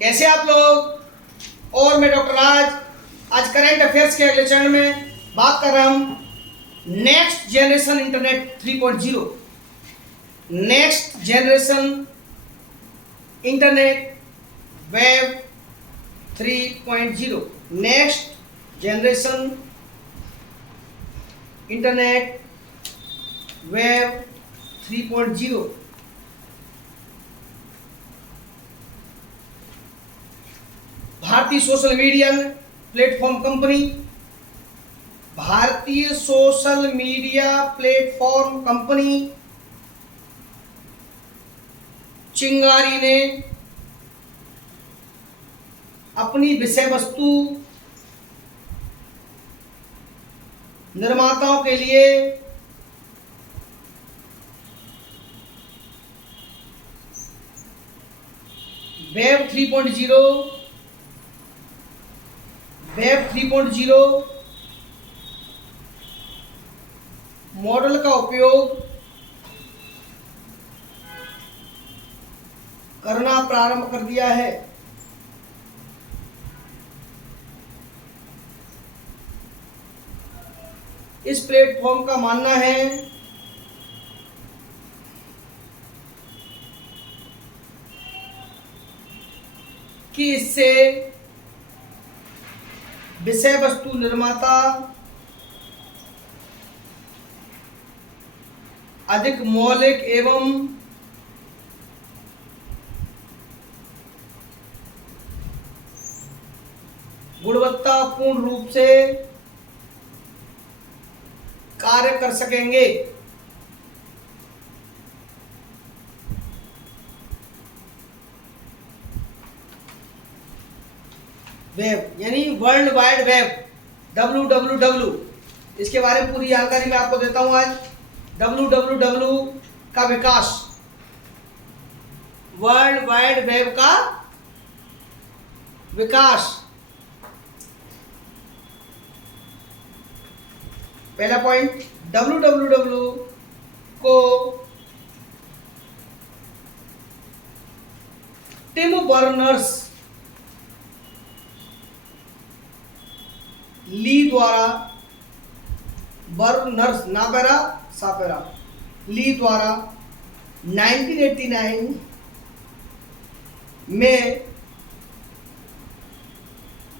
कैसे आप लोग। और मैं डॉक्टर राज आज करंट अफेयर्स के अगले चरण में बात कर रहा हूं next generation internet 3.0। Next generation internet web 3.0। Next generation internet web 3.0। भारतीय सोशल मीडिया प्लेटफॉर्म कंपनी, भारतीय सोशल मीडिया प्लेटफॉर्म कंपनी चिंगारी ने अपनी विषय वस्तु निर्माताओं के लिए वेब 3.0 मॉडल का उपयोग करना प्रारंभ कर दिया है। इस प्लेटफॉर्म का मानना है कि इससे विषय वस्तु निर्माता अधिक मौलिक एवं गुणवत्तापूर्ण रूप से कार्य कर सकेंगे। वेब यानी वर्ल्ड वाइड वेब WWW, इसके बारे में पूरी जानकारी मैं आपको देता हूं आज। WWW का विकास, वर्ल्ड वाइड वेब का विकास। पहला पॉइंट, WWW को टिम बर्नर्स ली द्वारा, बर्नर्स नापेरा सापेरा, ली द्वारा 1989 में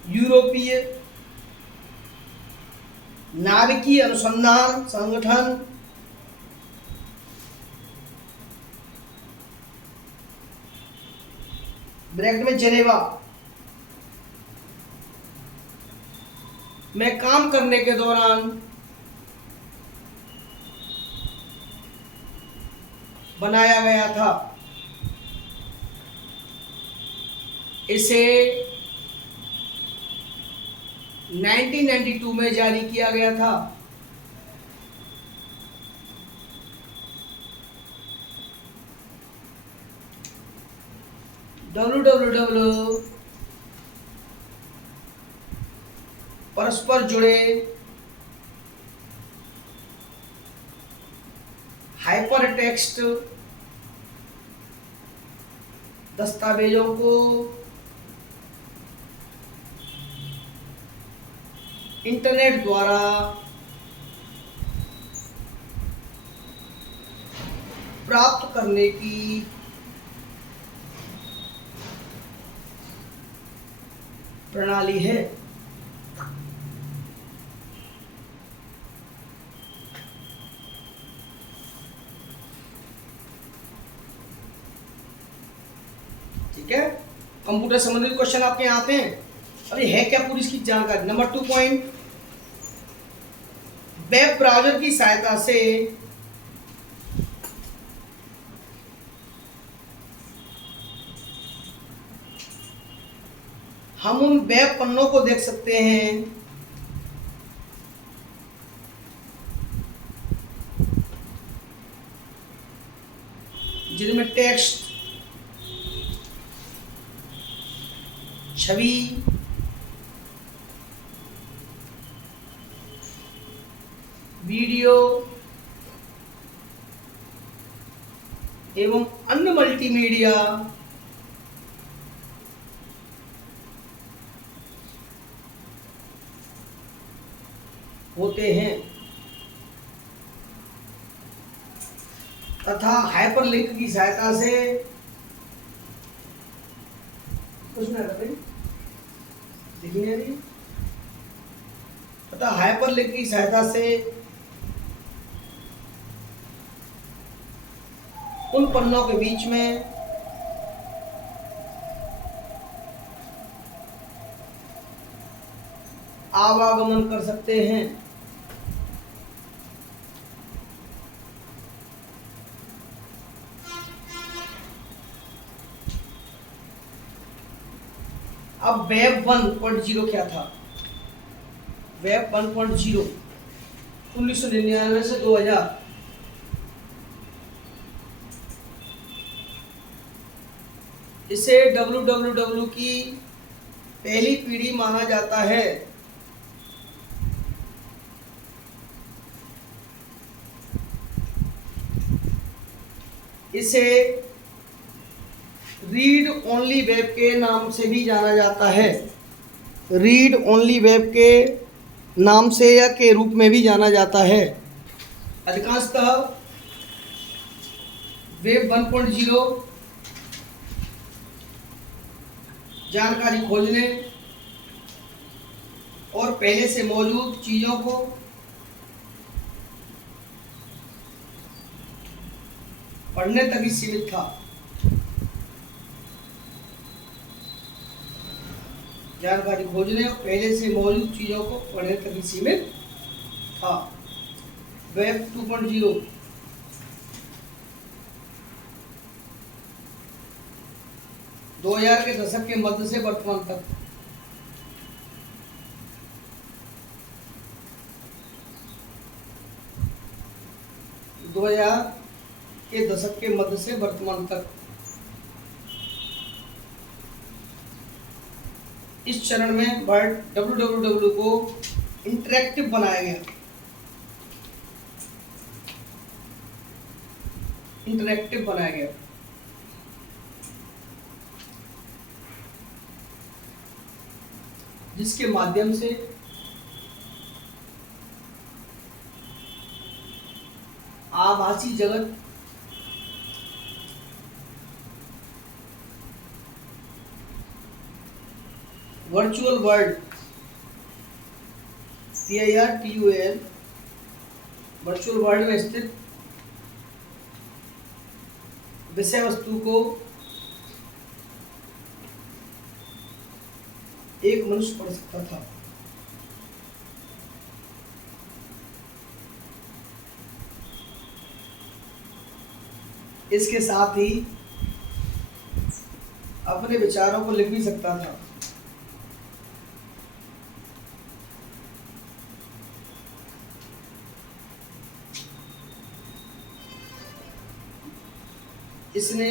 यूरोपीय नाभिकीय अनुसंधान संगठन ब्रैकेट में जेनेवा में काम करने के दौरान बनाया गया था। इसे 1992 में जारी किया गया था। WWW परस्पर जुड़े हाइपरटेक्स्ट दस्तावेजों को इंटरनेट द्वारा प्राप्त करने की प्रणाली है। ठीक है, कंप्यूटर संबंधित क्वेश्चन आपके यहाँ आते हैं। अरे है क्या पूरी इसकी जानकारी। नंबर 2 पॉइंट, वेब ब्राउजर की सहायता से हम उन वेब पन्नों को देख सकते हैं जिनमें टेक्स्ट, छवि, वीडियो एवं अन्य मल्टीमीडिया होते हैं तथा हाइपरलिंक की सहायता से कुछ ना देखिए तथा हाइपरलिंक की सहायता से उन पन्नों के बीच में आवागमन कर सकते हैं। अब वेब 1.0 क्या था? वेब 1.0 1999 से 2000 इसे www की पहली पीढ़ी माना जाता है। इसे रीड ओनली वेब के नाम से भी जाना जाता है। रीड ओनली वेब के नाम से या के रूप में भी जाना जाता है। अधिकांशतः वेब 1.0 जानकारी खोजने और पहले से मौजूद चीज़ों को पढ़ने तक ही सीमित था। जानकारी खोजने और पहले से मौजूद चीज़ों को पढ़ने तक ही सीमित था। वेब 2.0 2000 के दशक के मध्य से वर्तमान तक के दशक के मध्य से वर्तमान तक इस चरण में वर्ड www को इंटरैक्टिव बनाया गया। इंटरैक्टिव बनाया गया जिसके माध्यम से आभासी जगत virtual world PIRTUAL virtual world में स्थित विषय वस्तु को एक मनुष्य पढ़ सकता था। इसके साथ ही अपने विचारों को लिख भी सकता था। इसने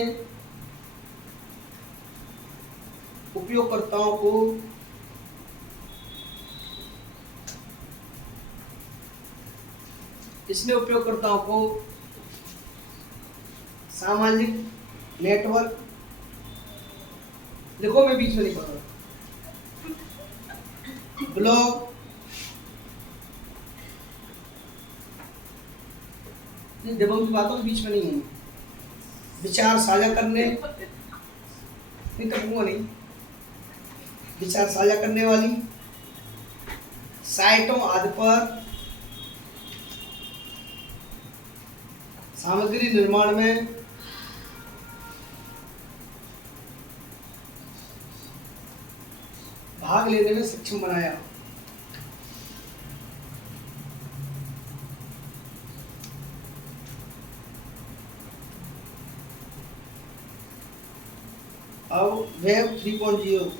उपयोगकर्ताओं को सामाजिक नेटवर्क देखो मैं बीच में नहीं पढ़ रहा ब्लॉग देवों की बातों के बीच में नहीं हूँ विचार साझा करने नहीं करूँगा नहीं विचार साझा करने वाली साइटों आदि पर सामग्री निर्माण में भाग लेने में सक्षम बनाया। अब वेब 3.0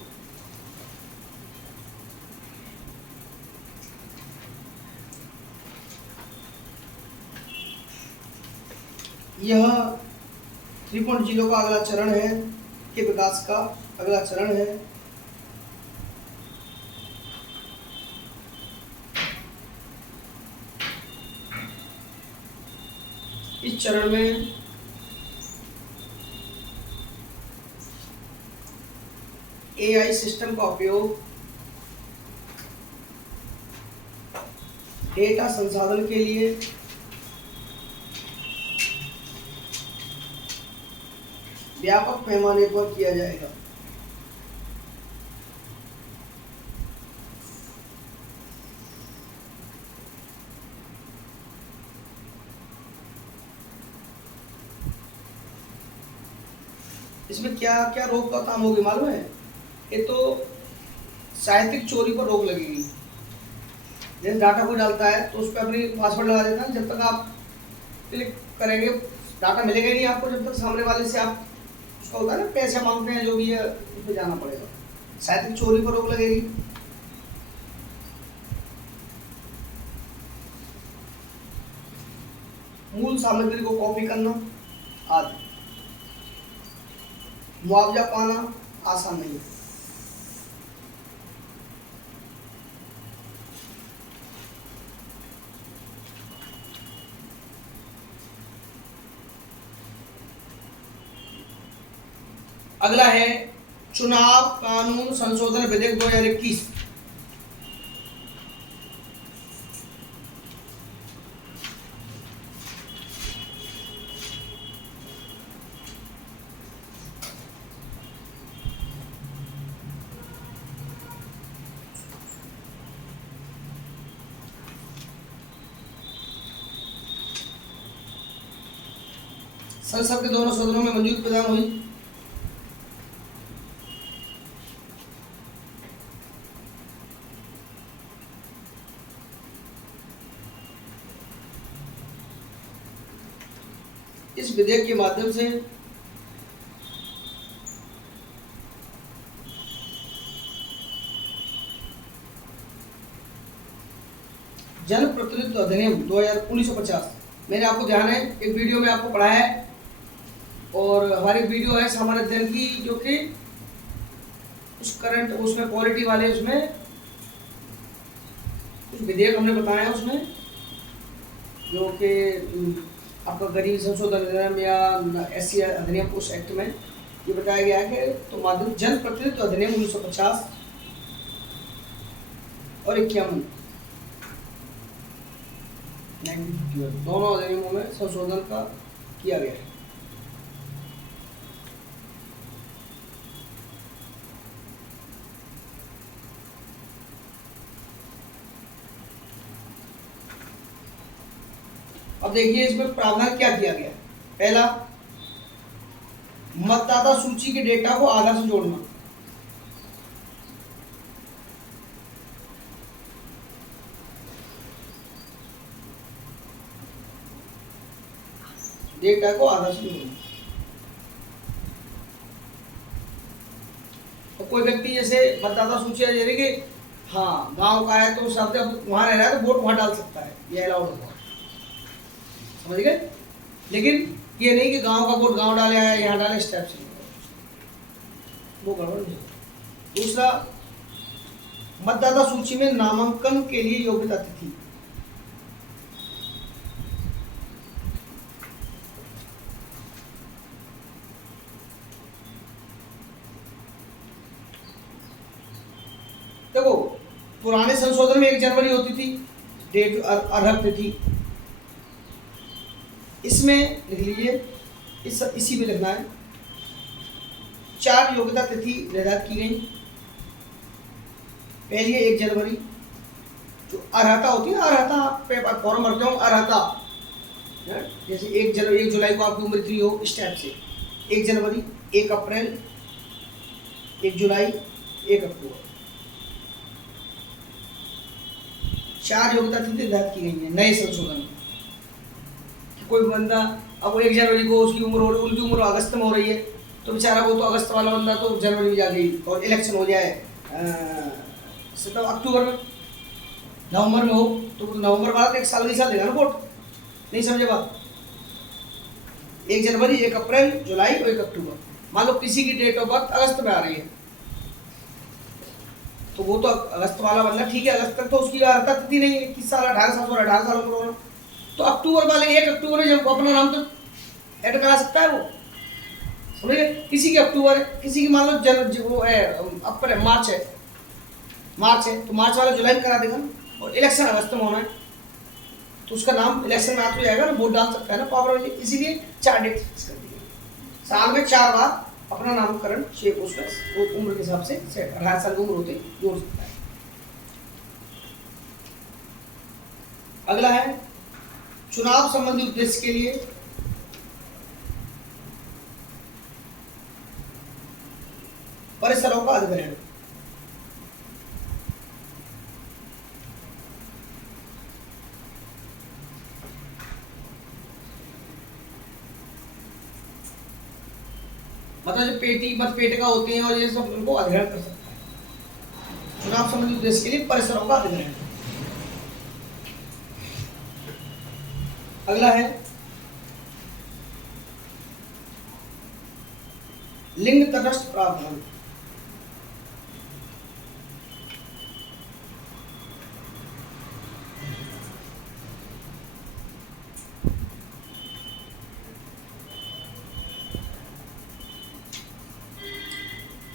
यह 3.0 का अगला चरण है के विकास का अगला चरण है। इस चरण में AI सिस्टम का उपयोग डेटा संसाधन के लिए व्यापक पैमाने पर किया जाएगा। इसमें क्या क्या रोक का काम होगी मालूम है? ये तो साहित्यिक चोरी पर रोक लगेगी। जैसे डाटा कोई डालता है तो उस पर अपनी पासवर्ड लगा देता है, जब तक आप क्लिक करेंगे डाटा मिलेगा ही नहीं आपको, जब तक सामने वाले से आप उसका होता है ना पैसे मांगते हैं जो भी है, उस पर जाना पड़ेगा। साहित्यिक चोरी पर रोक लगेगी। मूल सामग्री को कॉपी करना आदि। मुआवजा पाना आसान नहीं है। अगला है चुनाव कानून संशोधन विधेयक 2021। संसद के दोनों सदनों में मंजूरी प्रदान हुई। इस विधेयक के माध्यम से जन प्रतिनिधित्व अधिनियम 1950, मैंने आपको ध्यान है एक वीडियो में आपको पढ़ाया है, और हमारी वीडियो है सामान्य अध्ययन की, जो कि उस करंट उसमें पॉलिटी वाले उसमें कुछ विधेयक हमने बताया है, उसमें जो कि आपका गरीबी संशोधन अधिनियम या SC अधिनियम, उस एक्ट में ये बताया गया है कि तो माध्यम जन प्रतिनिधित्व अधिनियम 1950 और 51 1951 दोनों अधिनियमों में संशोधन का किया गया है। अब देखिए इसमें प्रावधान क्या किया गया। पहला, मतदाता सूची के डेटा को आधार से जोड़ना। डेटा को आधार से जोड़ना। तो कोई व्यक्ति जैसे मतदाता सूची है कि हाँ गांव का है तो उस हिसाब से वहां रह रहा है तो वोट वहां डाल सकता है, यह अलाउड होगा, समझ गए? लेकिन ये नहीं कि गांव का वोट गांव डाले आया यहाँ डाले, इस टाइप से वो गड़बड़ नहीं। दूसरा, मतदाता सूची में नामांकन के लिए योग्यता तिथि। देखो पुराने संशोधन में 1 जनवरी होती थी डेट अर्हता तिथि, इसमें लिख लीजिए, इसी में लिखना है 4 योग्यता तिथि निर्धारित की गई। पहली है 1 जनवरी, जो अर्हता होती है ना, अर्हता आप फॉर्म भरते हो अर्हता, जैसे 1 जुलाई को आपकी उम्र इतनी हो, इस टाइप से 1 जनवरी, 1 अप्रैल, 1 जुलाई, 1 अक्टूबर, 4 योग्यता तिथि निर्धारित की गई है नए संशोधन में। कोई बंदा अब 1 जनवरी को उसकी उम्र हो रही, उनकी उम्र अगस्त में हो रही है, तो बेचारा वो तो अगस्त वाला बंदा तो जनवरी में जा गई, और इलेक्शन हो जाए सितंबर अक्टूबर में, नवंबर में हो तो नवंबर बाद 1 साल देगा ना वोट, नहीं समझे बात? 1 जनवरी, 1 अप्रैल, जुलाई और 1 अक्टूबर। मान लो किसी की डेट ऑफ बर्थ अगस्त में आ रही है, तो वो तो अगस्त वाला बंदा ठीक है, अगस्त तक तो उसकी अर्हता तिथि नहीं है, 21 साल 18 साल 18 साल उम्र होना, तो अक्टूबर वाले 1 अक्टूबर में जब अपना नाम तो ऐड करा सकता है वो, समझिए? किसी की अक्टूबर है, किसी की मान लो वो है अप्रैल मार्च है, तो मार्च वाला जुलाई में करा देगा, और इलेक्शन अगस्त में होना है, तो उसका नाम इलेक्शन में आता जाएगा ना, वोट डाल सकता है ना पावर, इसीलिए 4 डेट फिक्स कर दी गई। साल में 4 बार अपना नामकरण 6 पोस्ट वो उम्र के हिसाब से 18 साल की उम्र होती जोड़ सकता है। अगला है चुनाव संबंधी उद्देश्य के लिए परिसरों का अधिग्रहण। मतलब जो पेटी मतपेटिका होती हैं और ये सब, उनको अधिग्रहण कर सकता है। चुनाव संबंधी उद्देश्य के लिए परिसरों का अधिग्रहण। अगला है लिंग तटस्थ प्रावधान।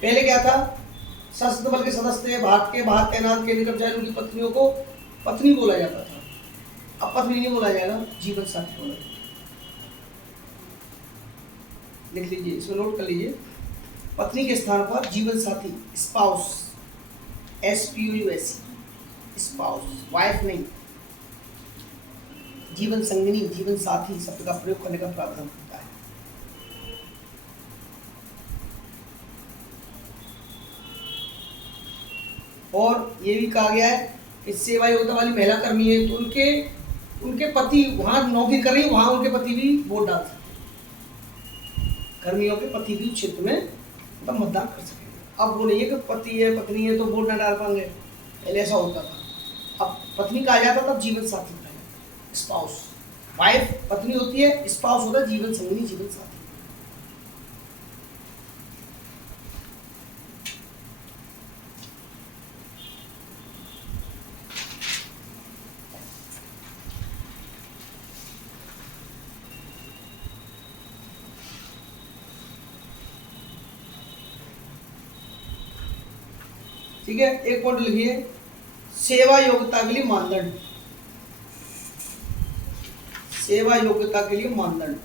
पहले क्या था, सशस्त्र बल के सदस्य भारत के बाहर तैनात केंद्रीय कर्मचारी उनकी पत्नियों को पत्नी बोला जाता था, अब पत्नी नहीं बोला जाएगा, जीवन साथी बोला जाएगा। लिख लीजिए, इसमें नोट कर लीजिए, पत्नी के स्थान पर जीवन साथी, स्पाउस, SPOUS, स्पाउस, वाइफ नहीं, जीवन संगिनी, जीवन साथी शब्द का प्रयोग करने का प्रावधान होता है। और ये भी कहा गया है कि सेवा योग्यता वाली महिला कर्मी है तो उनके पति वहां नौकरी कर रही, वहां उनके पति भी वोट डाल सकते हैं। कर्मियों के पति भी क्षेत्र में मतलब मतदान कर सकेंगे। अब वो नहीं है कि पति है पत्नी है तो वोट न डाल पाएंगे, पहले ऐसा होता था। अब पत्नी कहा जाता तब जीवन साथी होता है, स्पाउस। वाइफ पत्नी होती है, स्पाउस होता है जीवन संगिनी, जीवन साथी। ठीक है, एक पॉइंट लिखिए, सेवा योग्यता के लिए मानदंड। सेवा योग्यता के लिए मानदंड।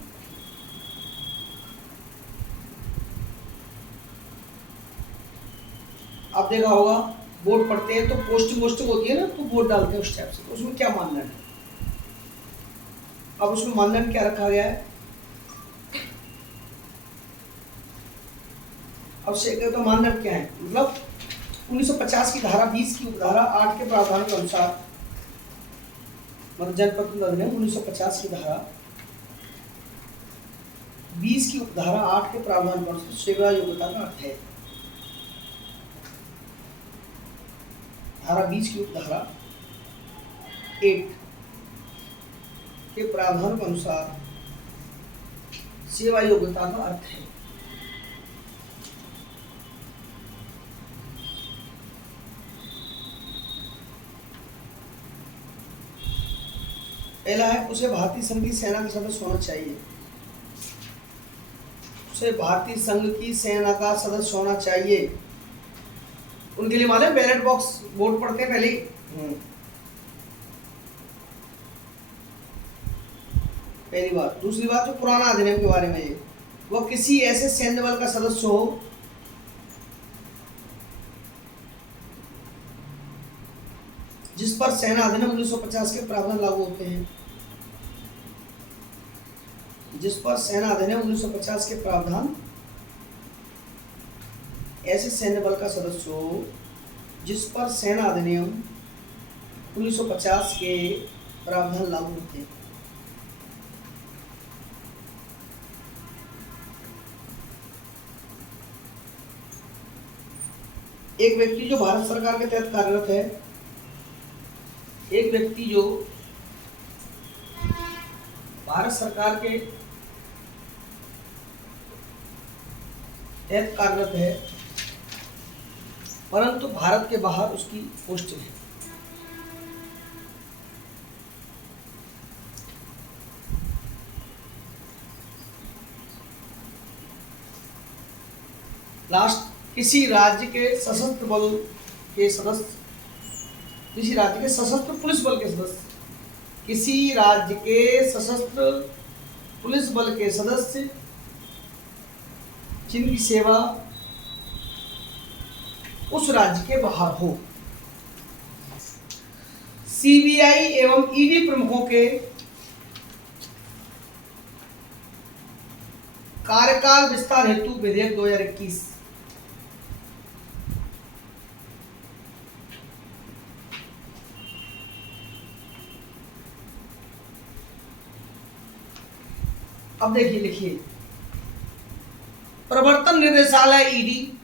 आप देखा होगा वोट पढ़ते हैं तो पोस्टिंग होती है ना, तो वोट डालते हैं उस टाइप से, तो उसमें क्या मानदंड है। अब उसमें मानदंड क्या रखा गया है, अब से तो मानदंड क्या है, मतलब 1950 की धारा 20 की उपधारा 8 के प्रावधान के अनुसार, मतलब जनप्रतिनिधि अधिनियम 1950 की धारा 20 की उपधारा 8 के प्रावधान के अनुसार सेवा योग्यता का अर्थ है। धारा 20 की उपधारा 8 के प्रावधान के अनुसार सेवा योग्यता का अर्थ है। पहला है, उसे भारतीय संघ की सेना का सदस्य होना चाहिए। उसे भारतीय संघ की सेना का सदस्य होना चाहिए। उनके लिए मालूम बैलेट बॉक्स वोट पड़ते हैं पहले ही। पहली बात। दूसरी बात, जो पुराना अधिनियम के बारे में, वह किसी ऐसे सैन्य बल का सदस्य हो जिस पर सेना अधिनियम 1950 के प्रावधान लागू होते हैं। जिस पर सेना अधिनियम 1950 के प्रावधान, ऐसे सैन्य बल का सदस्य हो जिस पर सेना अधिनियम 1950 के प्रावधान लागू होते हैं। एक व्यक्ति जो भारत सरकार के तहत कार्यरत है, एक व्यक्ति जो भारत सरकार के तहत कार्यरत है परंतु भारत के बाहर उसकी पोस्टिंग है। लास्ट, किसी राज्य के सशस्त्र बल के सदस्य, किसी राज्य के सशस्त्र पुलिस बल के सदस्य किसी राज्य के सशस्त्र पुलिस बल के सदस्य जिनकी सेवा उस राज्य के बाहर हो। सीबीआई एवं ईडी प्रमुखों के कार्यकाल विस्तार हेतु विधेयक 2021। अब देखिए, लिखिए प्रवर्तन निदेशालय ईडी,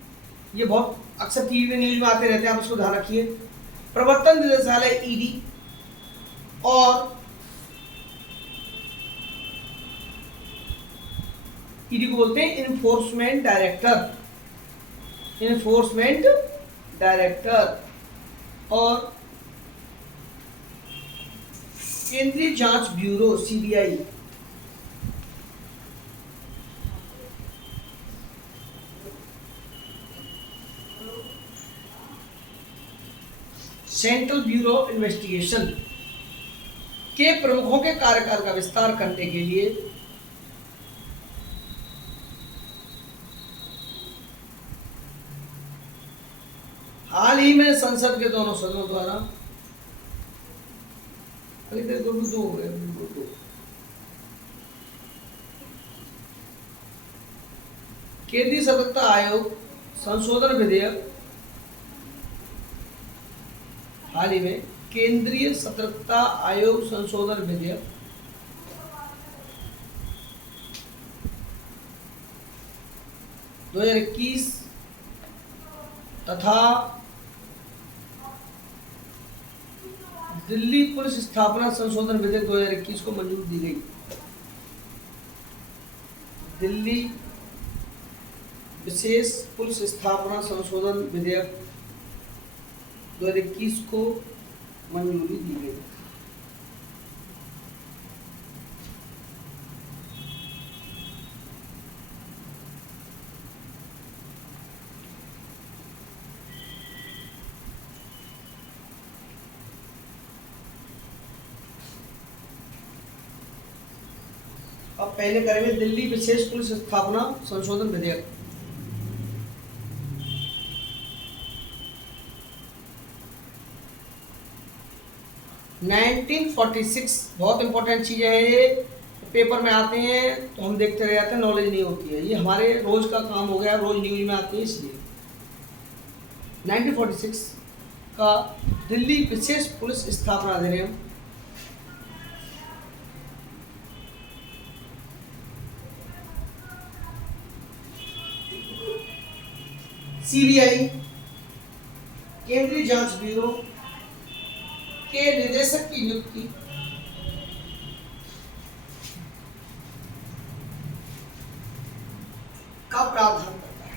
ये बहुत अक्सर टीवी न्यूज में आते रहते हैं, आप इसको ध्यान रखिए। प्रवर्तन निदेशालय ईडी और ईडी को बोलते हैं इन्फोर्समेंट डायरेक्टर, इन्फोर्समेंट डायरेक्टर, और केंद्रीय जांच bureau CBI, central bureau of investigation के प्रमुखों के कार्यकाल का विस्तार करने के लिए हाल ही में संसद के दोनों सदनों द्वारा केंद्रीय सतर्कता आयोग संशोधन विधेयक, हाल ही में केंद्रीय सतर्कता आयोग संशोधन विधेयक 2021 तथा दिल्ली पुलिस स्थापना संशोधन विधेयक 2021 को मंजूरी दी गई। दिल्ली विशेष पुलिस स्थापना संशोधन विधेयक 2021 को मंजूरी दी गई। अब पहले करेंगे दिल्ली विशेष पुलिस स्थापना संशोधन विधेयक। नाइनटीन 46 बहुत इंपॉर्टेंट चीजें हैं ये, पेपर में आते हैं तो हम देखते रह जाते हैं, नॉलेज नहीं होती है, ये हमारे रोज का काम हो गया, रोज न्यूज में आती है इसलिए। 1946 का दिल्ली विशेष पुलिस स्थापना अधिनियम सीबीआई, केंद्रीय जांच ब्यूरो के निदेशक की नियुक्ति का प्रावधान करता है।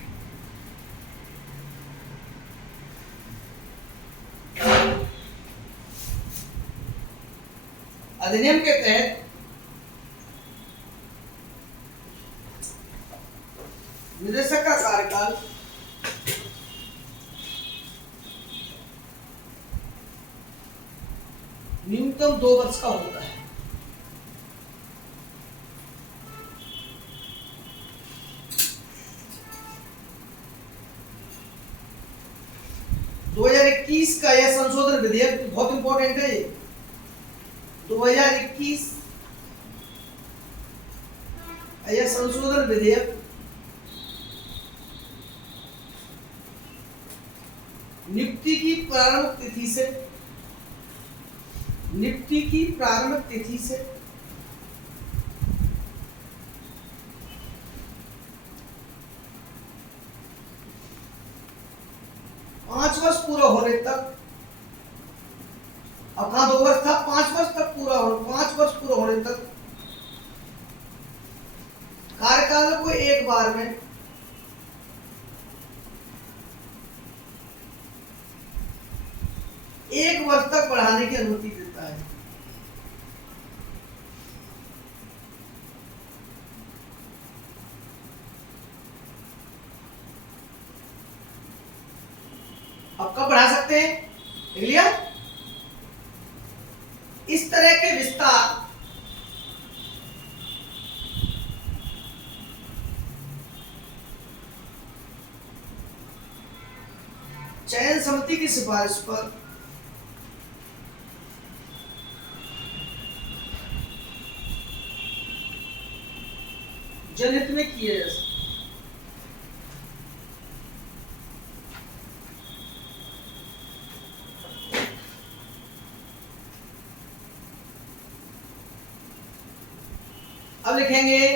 अधिनियम के तहत निदेशक का कार्यकाल न्यूनतम 2 वर्ष का होता है। दो 2021 का यह संशोधन विधेयक बहुत इंपॉर्टेंट है। 2021 यह संशोधन विधेयक नियुक्ति की प्रारंभिक तिथि से 5 वर्ष पूरा होने तक, अब कहाँ 2 वर्ष था, 5 वर्ष तक 5 वर्ष पूरा होने तक कार्यकाल को एक बार में एक वर्ष तक बढ़ाने की अनुमति देता है। अब कब बढ़ा सकते हैं, देख लिया? इस तरह के विस्तार चयन समिति की सिफारिश पर जनहित में किए जा सकते। अब लिखेंगे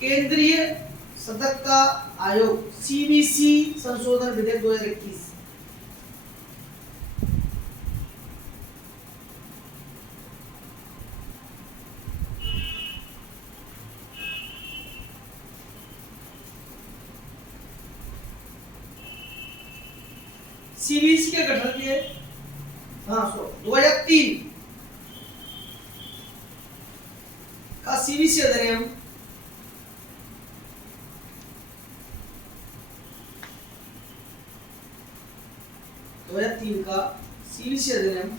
केंद्रीय सतर्कता आयोग सीबीसी संशोधन विधेयक 2021। सीबीसी के गठन के 2003 का सीबीसी अधिनियम का सीबीसी अधिनियम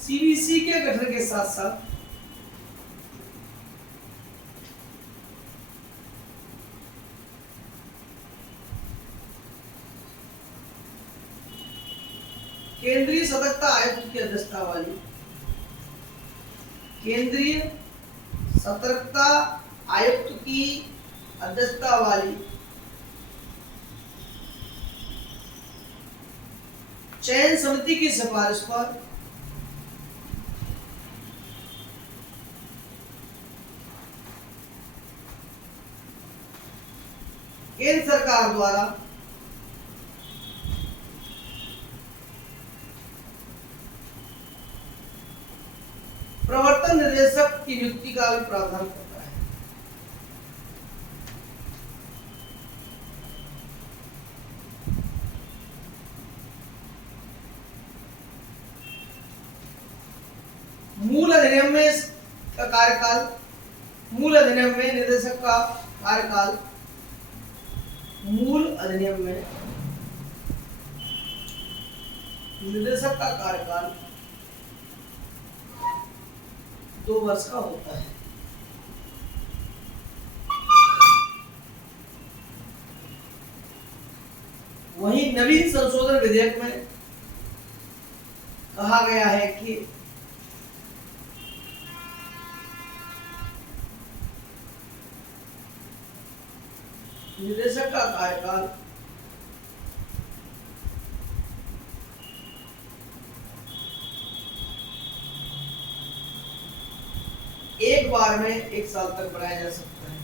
सीबीसी के गठन के साथ साथ केंद्रीय सतर्कता आयुक्त की अध्यक्षता वाली केंद्रीय सतर्कता आयुक्त की अध्यक्षता वाली चयन समिति की सिफारिश पर केंद्र सरकार द्वारा प्रवर्तन निदेशक की नियुक्ति का भी प्रावधान करता है। मूल अधिनियम में का कार्यकाल मूल अधिनियम में निदेशक का कार्यकाल मूल अधिनियम में निदेशक का कार्यकाल 2 वर्ष का होता है। वहीं नवीन संशोधन विधेयक में कहा गया है कि निदेशक का कार्यकाल एक बार में 1 साल तक बढ़ाया जा सकता है।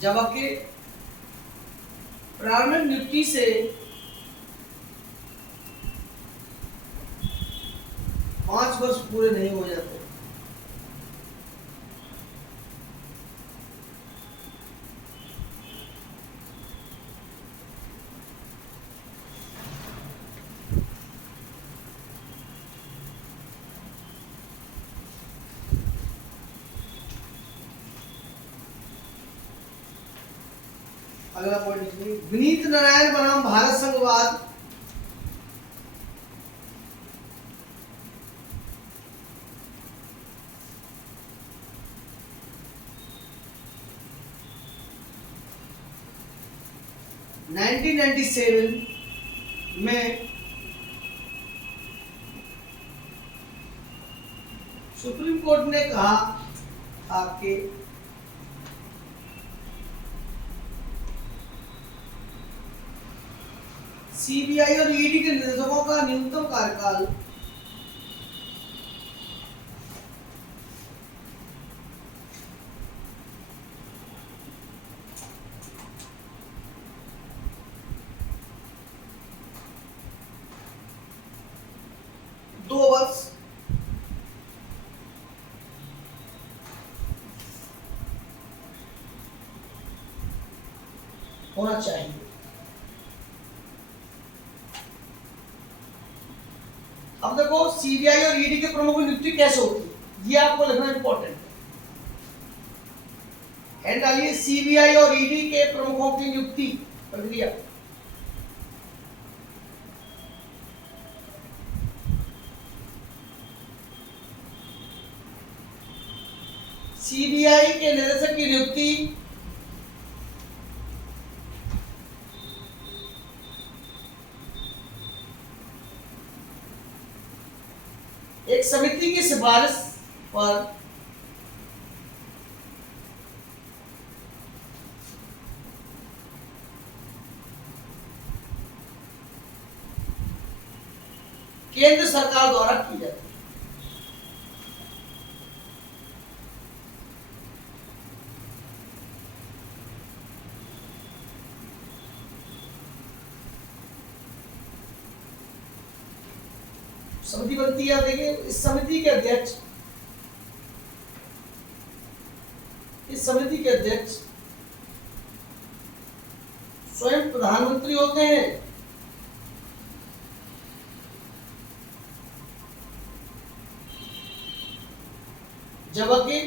जबकि प्रारंभिक नियुक्ति से 5 वर्ष पूरे नहीं हो जाते। अगला पॉइंट विनीत नारायण बनाम भारत संघवाद में सुप्रीम कोर्ट ने कहा था कि सीबीआई और ईडी के निदेशकों का न्यूनतम कार्यकाल 2 वर्ष होना चाहिए। अब देखो सीबीआई और ईडी के प्रमुख की नियुक्ति कैसे होती है, ये आपको लिखना इंपॉर्टेंट है। एंड डालिए सीबीआई और ईडी के प्रमुखों की नियुक्ति प्रक्रिया। सीबीआई के निदेशक की नियुक्ति एक समिति की सिफारिश पर केंद्र सरकार द्वारा की जाती है। समिति बनती है, देखिए इस समिति के अध्यक्ष स्वयं प्रधानमंत्री होते हैं। जबकि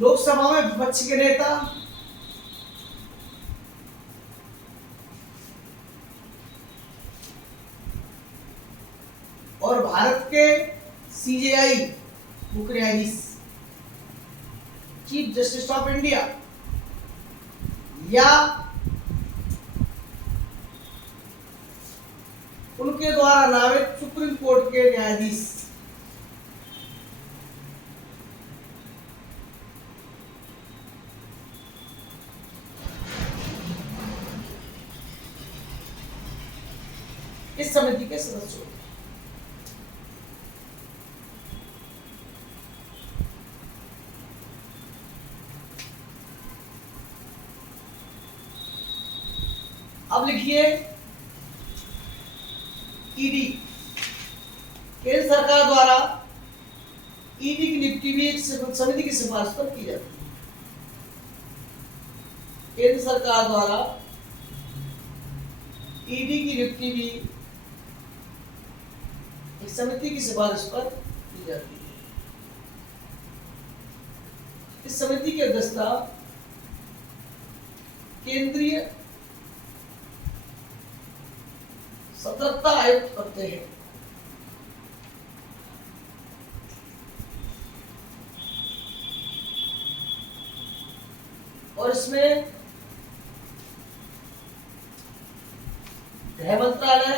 लोकसभा में विपक्ष के नेता और भारत के सीजेआई मुख्य न्यायाधीश चीफ जस्टिस ऑफ इंडिया या उनके द्वारा नामित सुप्रीम कोर्ट के न्यायाधीश इस समिति के सदस्य होते हैं। अब लिखिए ईडी, केंद्र सरकार द्वारा ईडी की नियुक्ति भी एक समिति की सिफारिश पर की जाती है। केंद्र सरकार द्वारा ईडी की नियुक्ति भी एक समिति की सिफारिश पर की जाती है। इस समिति की अध्यक्षता केंद्रीय सतर्कता आयुक्त करते हैं। और इसमें गृह मंत्रालय,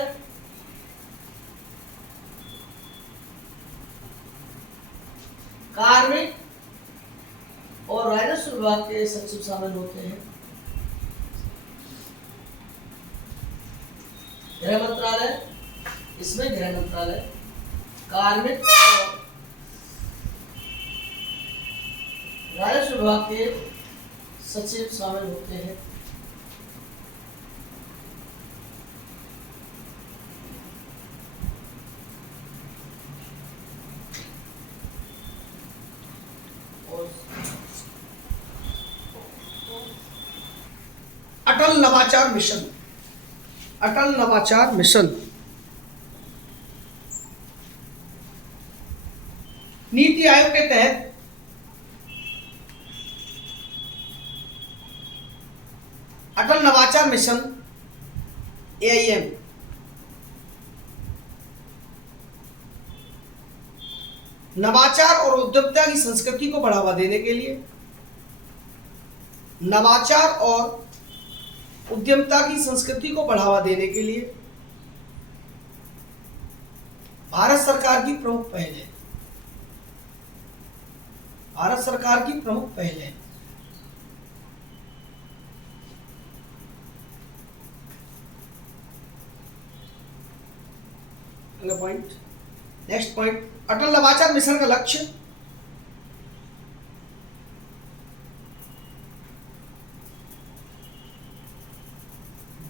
कार्मिक और राजस्व विभाग के सचिव शामिल होते हैं। गृह मंत्रालय, इसमें गृह मंत्रालय, कार्मिक और राजस्व विभाग के सचिव शामिल होते हैं। अटल नवाचार मिशन, अटल नवाचार मिशन नीति आयोग के तहत अटल नवाचार मिशन AIM नवाचार और उद्यमिता की संस्कृति को बढ़ावा देने के लिए, नवाचार और उद्यमिता की संस्कृति को बढ़ावा देने के लिए भारत सरकार की प्रमुख पहल है। भारत सरकार की प्रमुख पहल है। अगला पॉइंट, नेक्स्ट पॉइंट, अटल नवाचार मिशन का लक्ष्य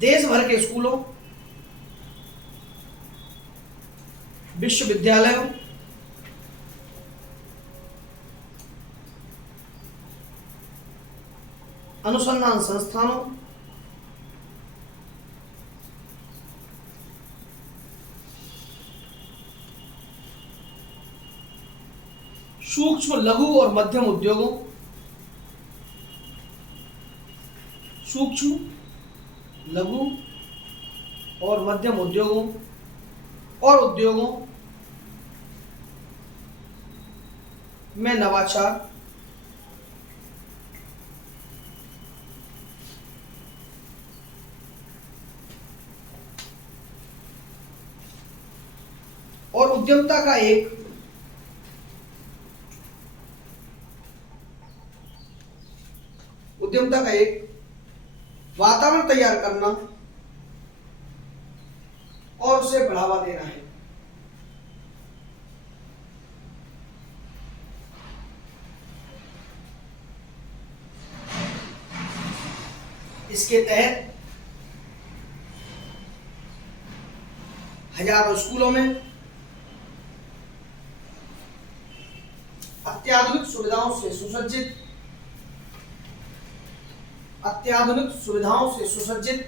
देश भर के स्कूलों, विश्वविद्यालयों, अनुसंधान संस्थानों, सूक्ष्म लघु और मध्यम उद्योगों, सूक्ष्म लघु और मध्यम उद्योगों और उद्योगों में नवाचार, और उद्यमता का एक वातावरण तैयार करना और उसे बढ़ावा देना है। इसके तहत हजारों स्कूलों में अत्याधुनिक सुविधाओं से सुसज्जित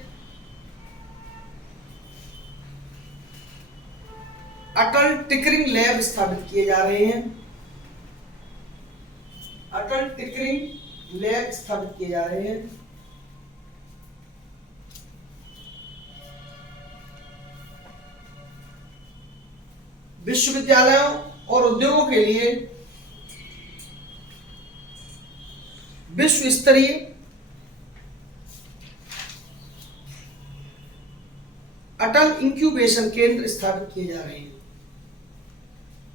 अटल टिकरिंग लैब स्थापित किए जा रहे हैं। अटल टिकरिंग लैब स्थापित किए जा रहे हैं। विश्वविद्यालयों और उद्योगों के लिए विश्व स्तरीय अटल इंक्यूबेशन केंद्र स्थापित किए जा रहे हैं।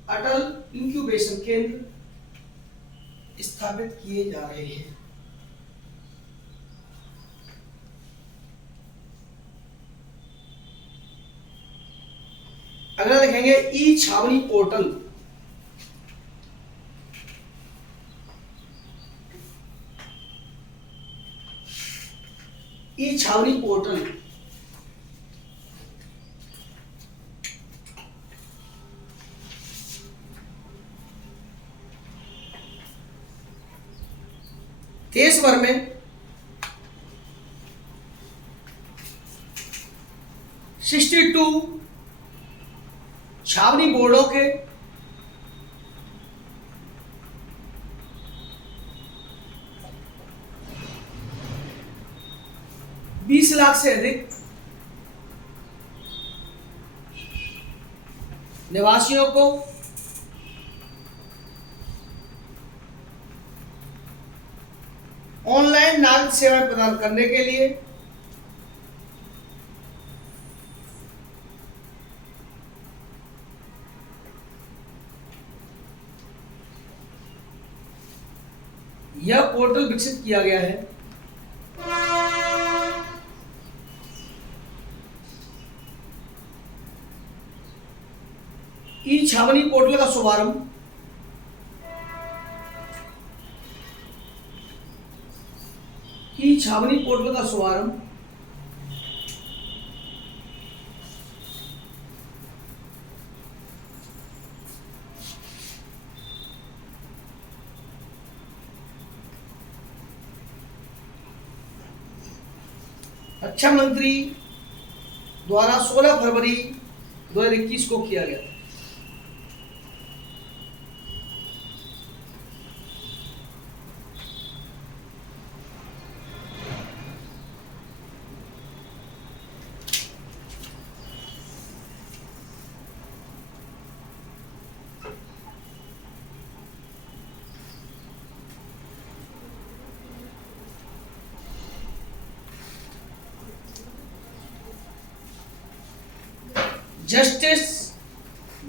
अटल इंक्यूबेशन केंद्र स्थापित किए जा रहे हैं। अगला लिखेंगे ई छावनी पोर्टल। ई छावनी पोर्टल देश भर में 62 छावनी बोर्डों के 20 लाख से अधिक निवासियों को ऑनलाइन नागरिक सेवाएं प्रदान करने के लिए यह पोर्टल विकसित किया गया है। ई छावनी पोर्टल का शुभारंभ छावनी पोर्टल का शुभारंभ रक्षा मंत्री द्वारा 16 फरवरी 2021 को किया गया। जस्टिस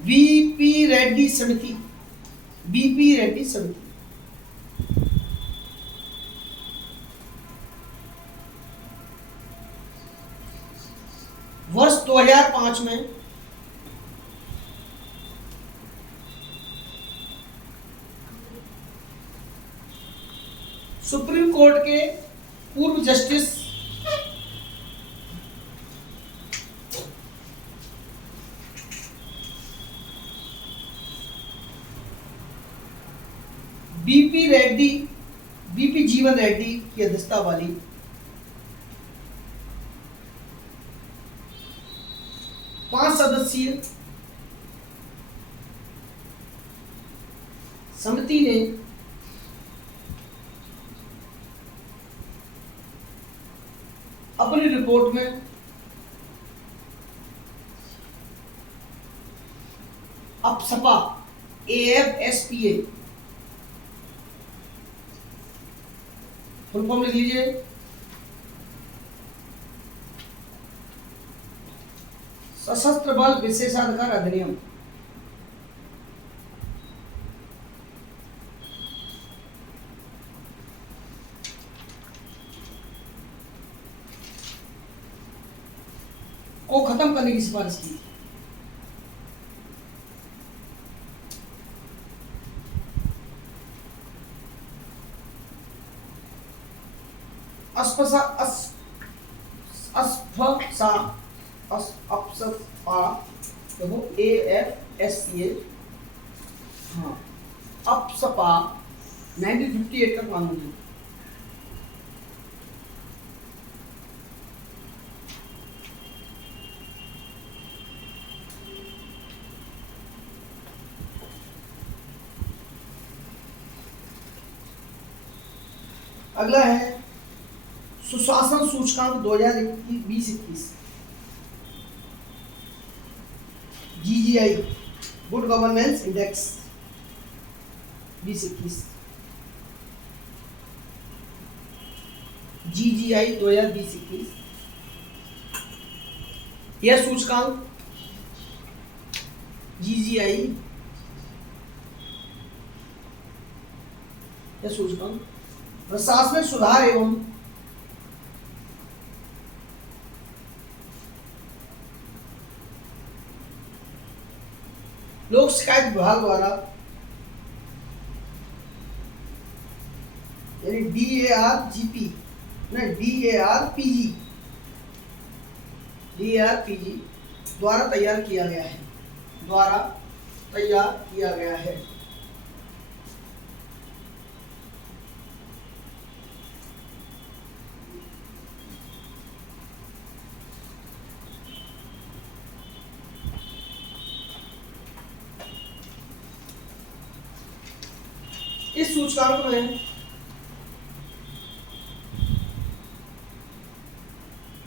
बीपी रेड्डी समिति, बीपी रेड्डी समिति वर्ष 2005 में सुप्रीम कोर्ट के पूर्व जस्टिस बीपी जीवन रेड्डी की अध्यक्षता वाली समिति ने अपनी रिपोर्ट में अपसपा AFSPA फुल फॉर्म लिख लीजिए, सशस्त्र बल विशेषाधिकार अधिनियम, को खत्म करने की सिफारिश की। देखो AFSPA, हाँ अपसपा 1958 का कानून है। अगला है सुशासन सूचकांक 2020-21, GGI good governance index 2021, GGI 2020-21। यह सूचकांक GGI, यह सूचकांक प्रशासनिक सुधार एवं लोक शिकायत विभाग द्वारा यानी DARPG द्वारा तैयार किया गया है। इस सूचकांक में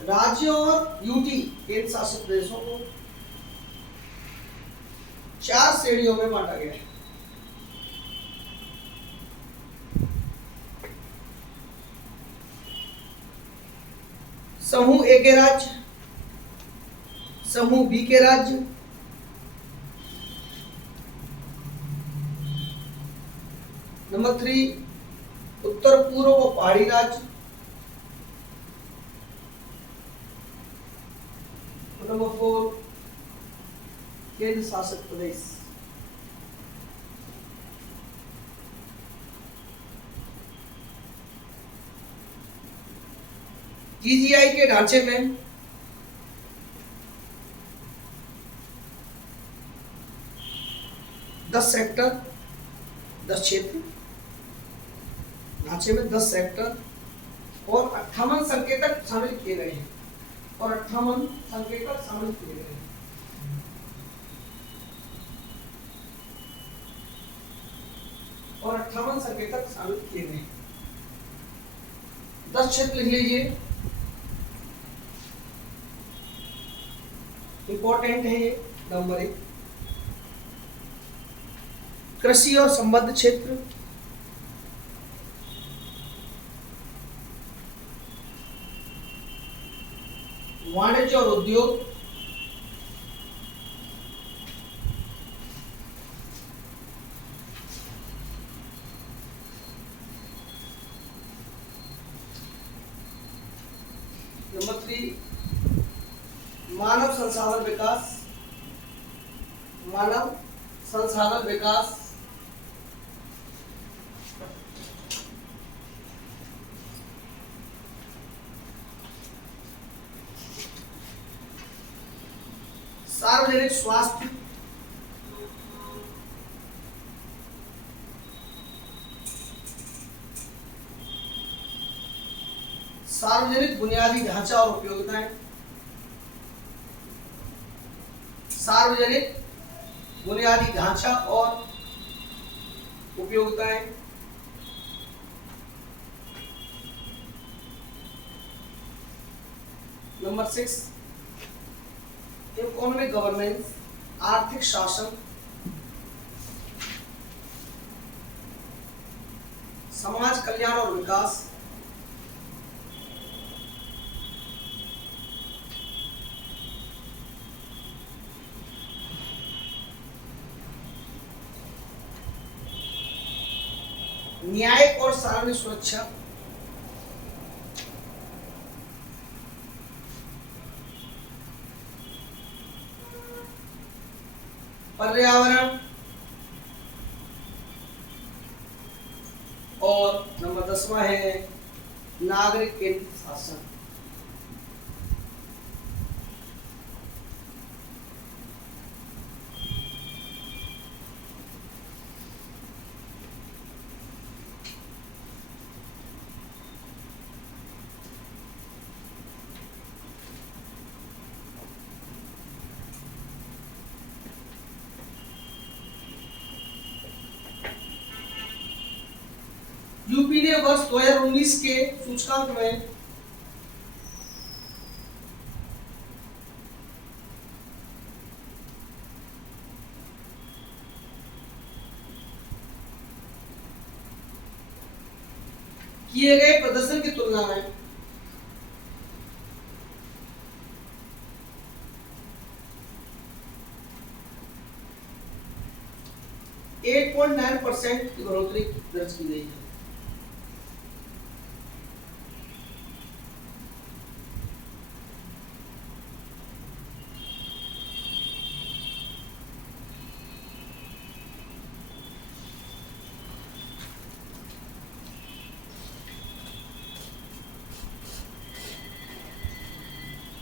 राज्यों और यूटी केंद्र शासित प्रदेशों को 4 श्रेणियों में बांटा गया है। समूह ए के राज्य, समूह बी के राज्य, नंबर 3 उत्तर पूर्व व पहाड़ी राज्य, नंबर 4 केंद्र शासित प्रदेश। जीजीआई के ढांचे में दस सेक्टर, 10 क्षेत्र, ढांचे में 10 सेक्टर और 58 संकेतक शामिल किए गए हैं और 58 संकेतक शामिल किए गए हैं। और 58 संकेतक शामिल किए गए हैं। 10 क्षेत्र लिख लीजिए, इंपॉर्टेंट है ये। नंबर 1 कृषि और संबद्ध क्षेत्र, वाणिज्य और उद्योग, नंबर 3 मानव संसाधन विकास, मानव संसाधन विकास, सार्वजनिक स्वास्थ्य, सार्वजनिक बुनियादी ढांचा और उपयोगिताएं, सार्वजनिक बुनियादी ढांचा और उपयोगिताएं, नंबर 6 इकोनॉमिक गवर्नेंस, आर्थिक शासन, समाज कल्याण और विकास, न्यायिक और सार्वजनिक सुरक्षा, पर्यावरण और नंबर 10वां है नागरिक केंद्रित शासन। यूपी ने वर्ष 2019 के सूचकांक में किए गए प्रदर्शन की तुलना में एट 8.9% की बढ़ोतरी दर्ज की गई है।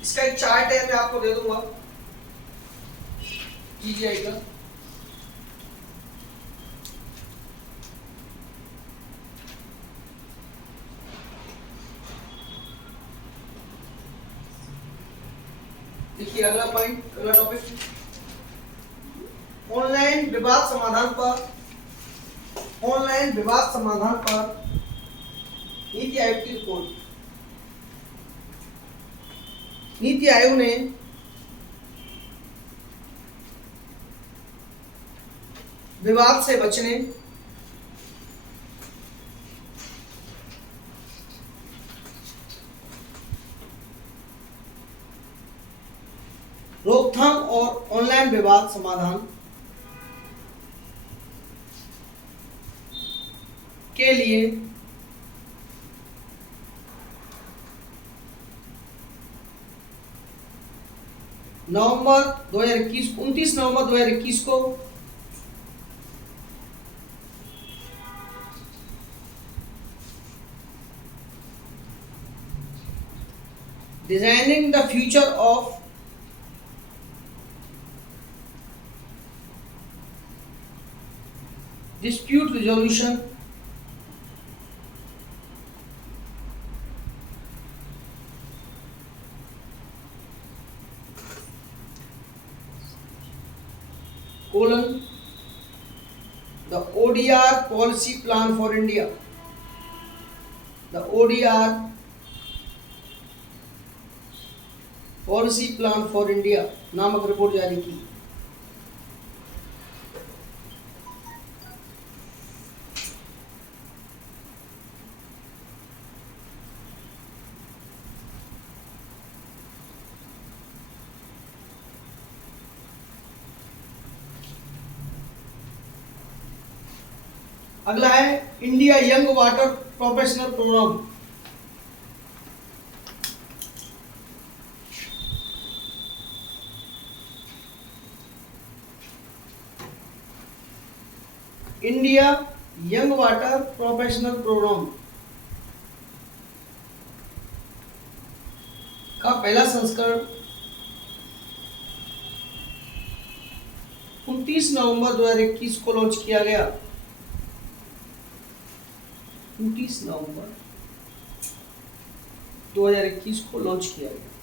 इसका एक चार्ट है, मैं आपको दे दूंगा, जीजीआई का। देखिए अगला पॉइंट, अगला टॉपिक, ऑनलाइन विवाद समाधान पर, ऑनलाइन विवाद समाधान पर नीति आयोग की रिपोर्ट। नीति आयोग ने विवाद से बचने, रोकथाम और ऑनलाइन विवाद समाधान के लिए नवंबर 2021 29 नवंबर 2021 को designing the future of dispute resolution colon the ODR policy plan for India, the ODR policy plan for India नामक रिपोर्ट जारी की। अगला है India young water professional programme. India young water professional programme का पहला संस्करण 29 नवंबर 2021 को लॉन्च किया गया। 29 नवंबर 2021 को लॉन्च किया गया।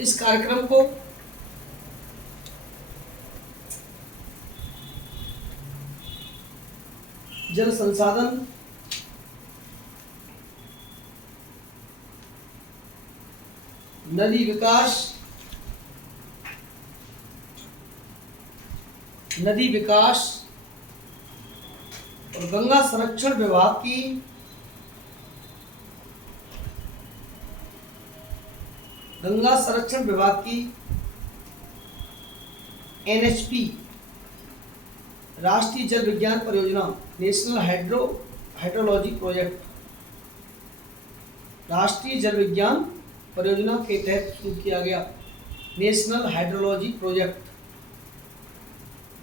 इस कार्यक्रम को जल संसाधन, नदी विकास, और गंगा संरक्षण विभाग की NHP राष्ट्रीय जल विज्ञान परियोजना, नेशनल हाइड्रोलॉजी प्रोजेक्ट, राष्ट्रीय जल विज्ञान परियोजना के तहत शुरू किया गया नेशनल हाइड्रोलॉजी प्रोजेक्ट।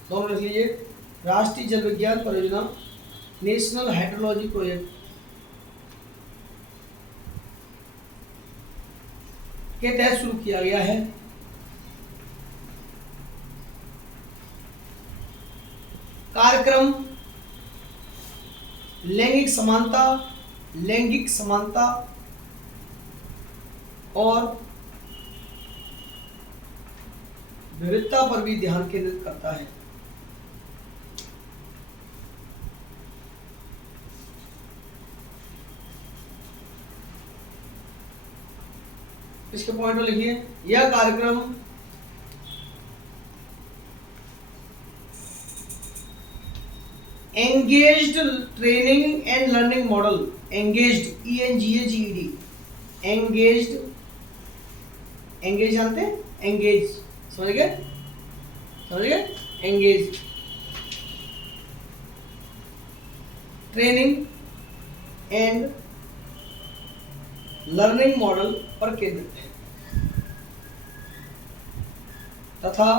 दोनों लिख लीजिए, राष्ट्रीय जल विज्ञान परियोजना, नेशनल हाइड्रोलॉजी प्रोजेक्ट के तहत शुरू किया गया है। कार्यक्रम लैंगिक समानता और विविधता पर भी ध्यान केंद्रित करता है। इसके पॉइंट लिखिए, यह कार्यक्रम engaged training and learning model, engaged engage जानते हैं, एंगेज समझ गए, engage training and learning model पर केंद्रित है तथा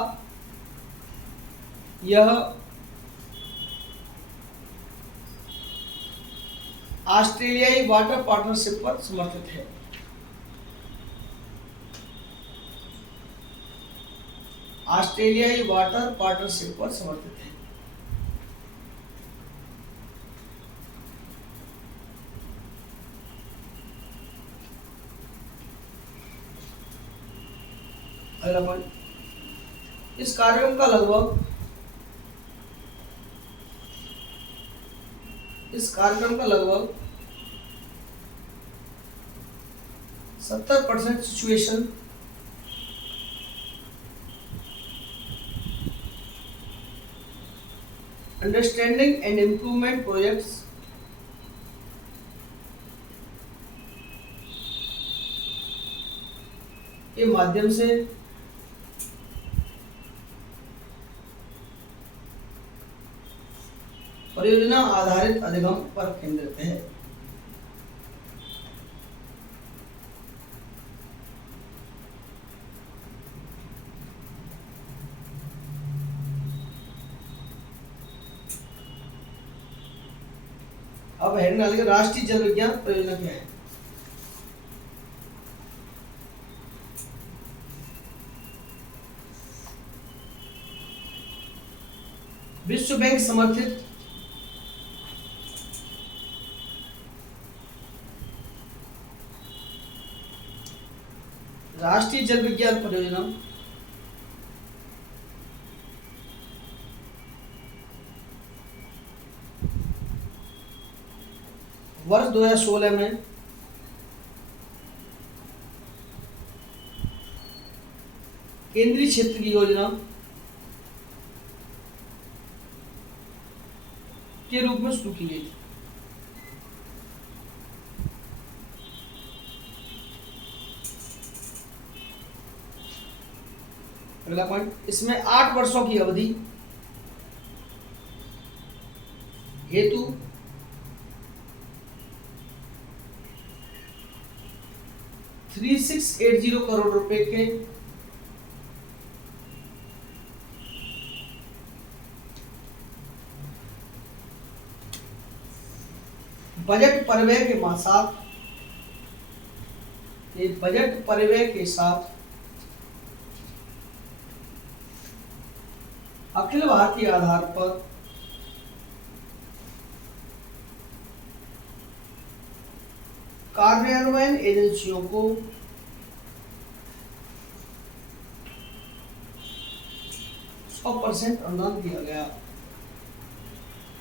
यह ऑस्ट्रेलियाई वाटर पार्टनरशिप पर समर्थित है। ऑस्ट्रेलियाई वाटर पार्टनरशिप पर समर्थित है। अगला पॉइंट, इस कार्यक्रम का लगभग 70% situation understanding and improvement projects के माध्यम से परियोजना आधारित अधिगम पर केंद्रित है। अब हेडिंग डालेंगे, राष्ट्रीय जल विज्ञान परियोजना क्या है। विश्व बैंक समर्थित राष्ट्रीय जल विज्ञान परियोजना वर्ष 2016 में केंद्रीय क्षेत्र की योजना के रूप में शुरू की गई थी। अगला पॉइंट, इसमें 8 वर्षों की अवधि हेतु $3680 करोड़ रुपए के बजट परिव्यय के साथ अखिल भारतीय आधार पर कार्यान्वयन एजेंसियों को % अनुदान दिया गया।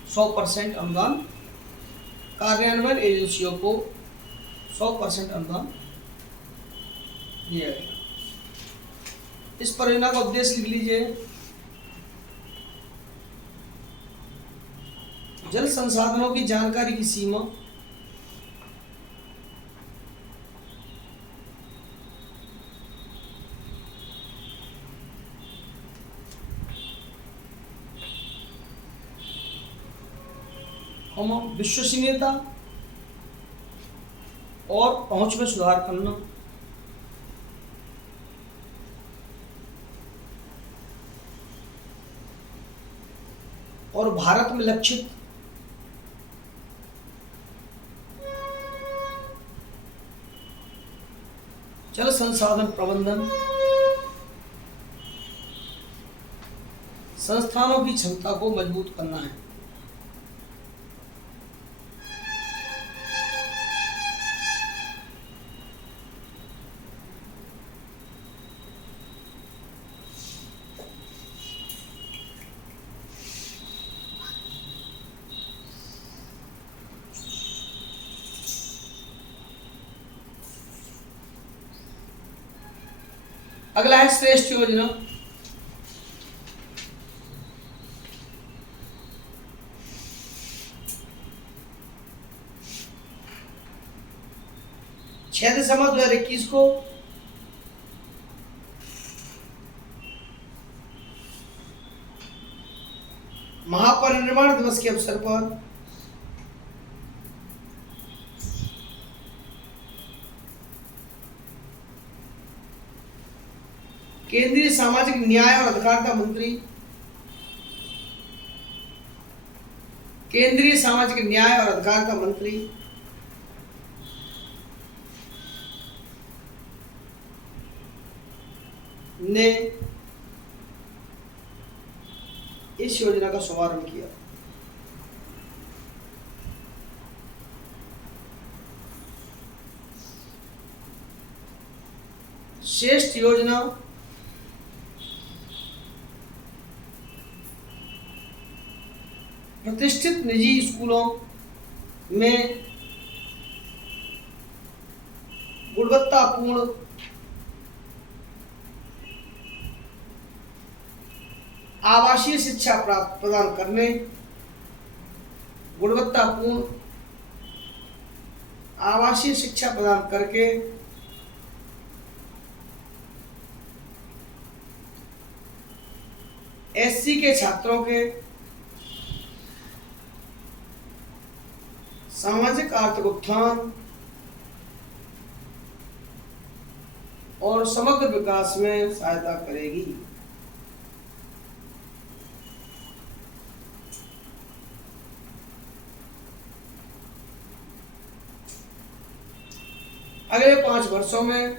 100% अनुदान, कार्यान्वयन एजेंसियों को 100% अनुदान दिया गया। इस परियोजना का उद्देश्य लिख लीजिए, जल संसाधनों की जानकारी की सीमा, विश्वसनीयता और पहुंच में सुधार करना, और भारत में लक्षित जल संसाधन प्रबंधन संस्थानों की क्षमता को मजबूत करना है। अगला है श्रेष्ठ योजना। छह दिसंबर 2021 को महापरिनिर्वाण दिवस के अवसर पर केंद्रीय सामाजिक न्याय और अधिकारिता मंत्री, केंद्रीय सामाजिक न्याय और अधिकारिता मंत्री ने इस योजना का शुभारंभ किया। श्रेष्ठ योजना प्रतिष्ठित निजी स्कूलों में गुणवत्तापूर्ण आवासीय शिक्षा प्रदान करने, गुणवत्तापूर्ण आवासीय शिक्षा प्रदान करके एससी के छात्रों के सामाजिक आर्थिक उत्थान और समग्र विकास में सहायता करेगी। अगले 5 वर्षों में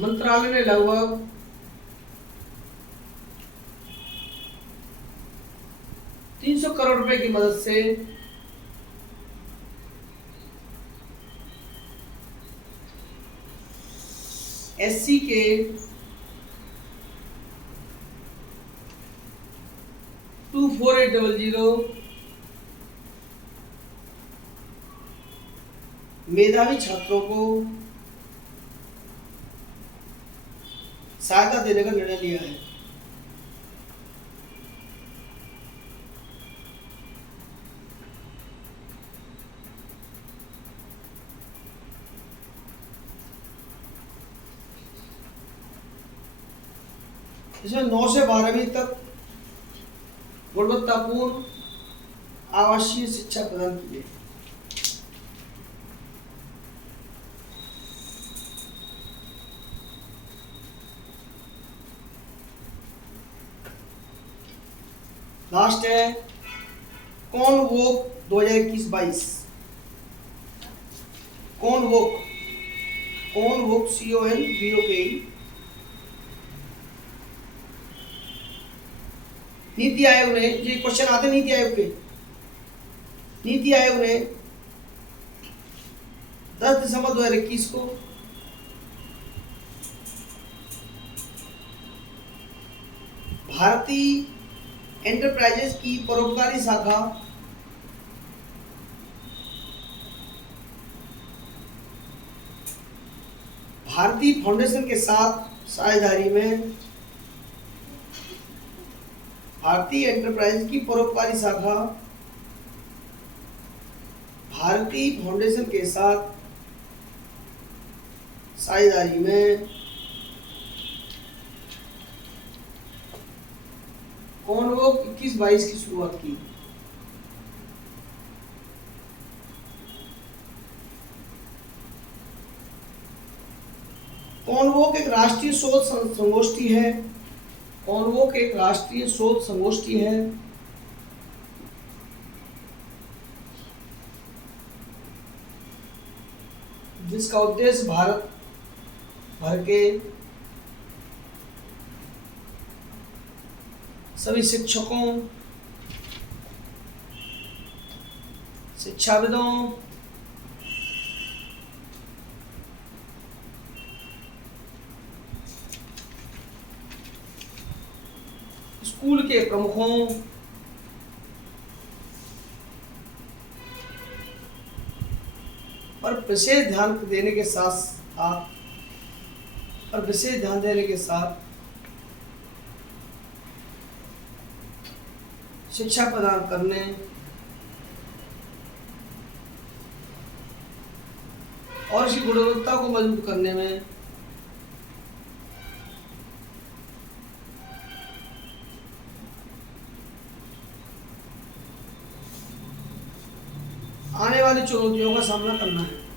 मंत्रालय ने लगभग 300 करोड़ रुपए की मदद से एससी के टू 4800 मेधावी छात्रों को सहायता देने का निर्णय लिया है। इसमें 9 से 12वीं तक गुणवत्तापूर्ण आवासीय शिक्षा प्रदान की गई। लास्ट है कॉनवोक 2021-22। कॉनवोक CONVOK नीति आयोग ने, ये क्वेश्चन आते नीति आयोग के, नीति आयोग ने 10 दिसंबर 2021 को भारतीय एंटरप्राइजेज की परोपकारी शाखा भारतीय फाउंडेशन के साथ साझेदारी में भारतीय एंटरप्राइज की परोपकारी शाखा भारतीय फाउंडेशन के साथ साझेदारी में कॉन्वोक 21-22 की शुरुआत की। कॉन्वोक एक राष्ट्रीय शोध संगोष्ठी है। कॉन्वोक एक राष्ट्रीय शोध संगोष्ठी है जिसका उद्देश्य भारत भर के सभी शिक्षकों, शिक्षाविदों, स्कूल के प्रमुखों, पर विशेष ध्यान देने के साथ शिक्षा प्रदान करने और इसकी गुणवत्ता को मजबूत करने में आने वाली चुनौतियों का सामना करना है।